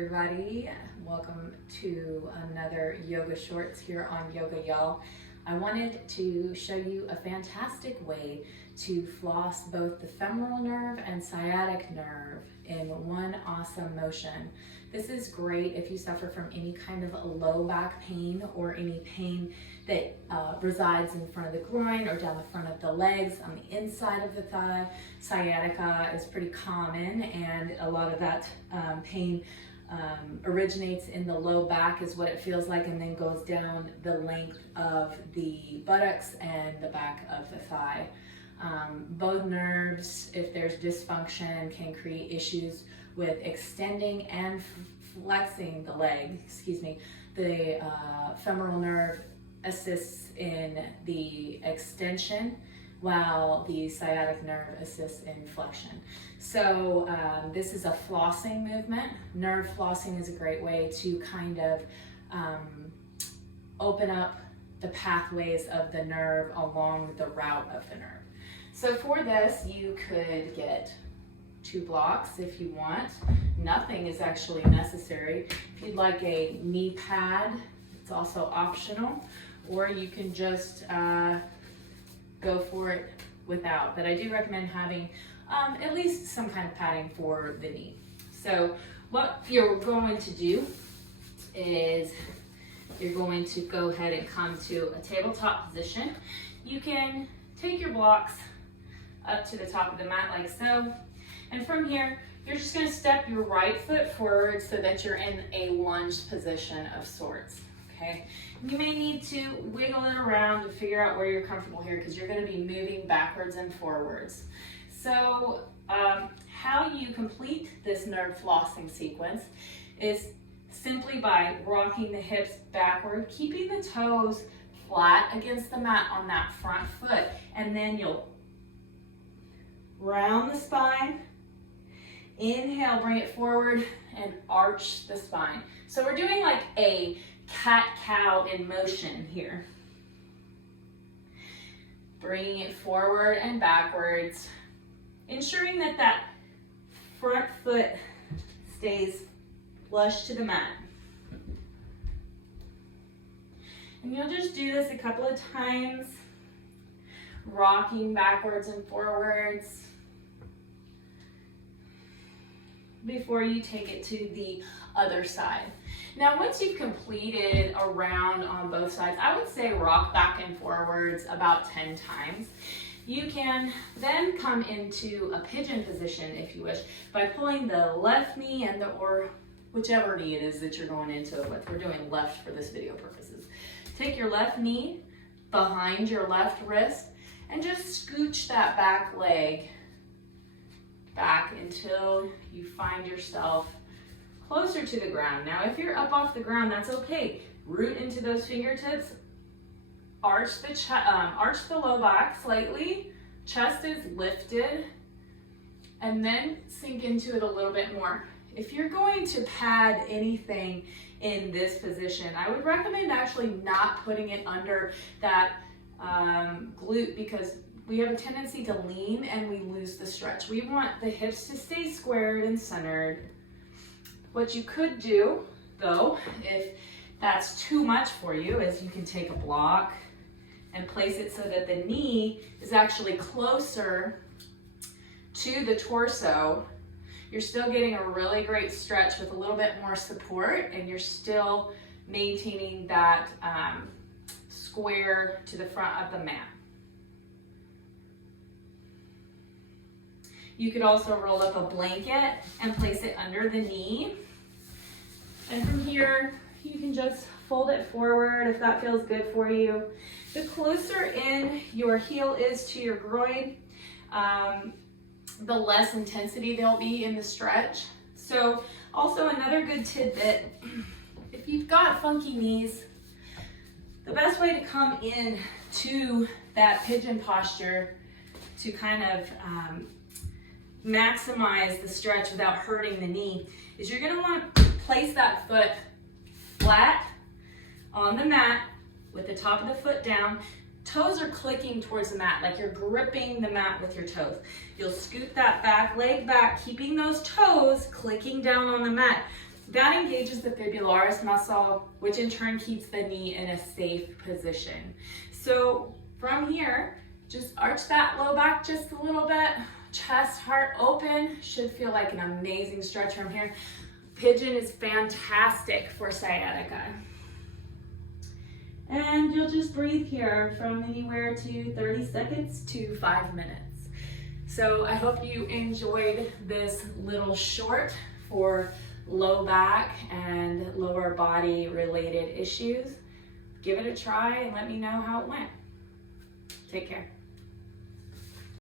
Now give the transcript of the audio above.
Everybody, welcome to another yoga shorts here on Yoga Y'all. I wanted to show you a fantastic way to floss both the femoral nerve and sciatic nerve in one awesome motion. This is great if you suffer from any kind of low back pain or any pain that resides in front of the groin or down the front of the legs, on the inside of the thigh. Sciatica is pretty common, and a lot of that pain originates in the low back is what it feels like, and then goes down the length of the buttocks and the back of the thigh. Both nerves, if there's dysfunction, can create issues with extending and flexing the leg. The femoral nerve assists in the extension, while the sciatic nerve assists in flexion. So this is a flossing movement. Nerve flossing is a great way to kind of open up the pathways of the nerve along the route of the nerve. So for this, you could get 2 blocks if you want. Nothing is actually necessary. If you'd like a knee pad, it's also optional, or you can just go for it without, but I do recommend having at least some kind of padding for the knee. So what you're going to do is you're going to go ahead and come to a tabletop position. You can take your blocks up to the top of the mat like so, and from here you're just going to step your right foot forward so that you're in a lunge position of sorts. Okay, you may need to wiggle it around to figure out where you're comfortable here, because you're going to be moving backwards and forwards. So how you complete this nerve flossing sequence is simply by rocking the hips backward, keeping the toes flat against the mat on that front foot, and then you'll round the spine, inhale, bring it forward, and arch the spine. So we're doing like a cat-cow in motion here. Bringing it forward and backwards, ensuring that that front foot stays flush to the mat. And you'll just do this a couple of times, rocking backwards and forwards before you take it to the other side. Now, once you've completed a round on both sides, I would say rock back and forwards about 10 times. You can then come into a pigeon position if you wish by pulling the left knee and or whichever knee it is that you're going into it with. We're doing left for this video purposes. Take your left knee behind your left wrist and just scooch that back leg back until you find yourself closer to the ground. Now, if you're up off the ground, that's okay. Root into those fingertips, arch the low back slightly, chest is lifted, and then sink into it a little bit more. If you're going to pad anything in this position, I would recommend actually not putting it under that glute, because we have a tendency to lean and we lose the stretch. We want the hips to stay squared and centered. What you could do, though, if that's too much for you, is you can take a block and place it so that the knee is actually closer to the torso. You're still getting a really great stretch with a little bit more support, and you're still maintaining that square to the front of the mat. You could also roll up a blanket and place it under the knee. And from here, you can just fold it forward if that feels good for you. The closer in your heel is to your groin, the less intensity there'll be in the stretch. So also another good tidbit, if you've got funky knees, the best way to come in to that pigeon posture to kind of maximize the stretch without hurting the knee is you're going to want to place that foot flat on the mat with the top of the foot down. Toes are clicking towards the mat, like you're gripping the mat with your toes. You'll scoot that back leg back, keeping those toes clicking down on the mat. That engages the fibularis muscle, which in turn keeps the knee in a safe position. So from here, just arch that low back just a little bit, chest, heart open, should feel like an amazing stretch from here. Pigeon is fantastic for sciatica. And you'll just breathe here from anywhere to 30 seconds to 5 minutes. So I hope you enjoyed this little short for low back and lower body related issues. Give it a try and let me know how it went. Take care.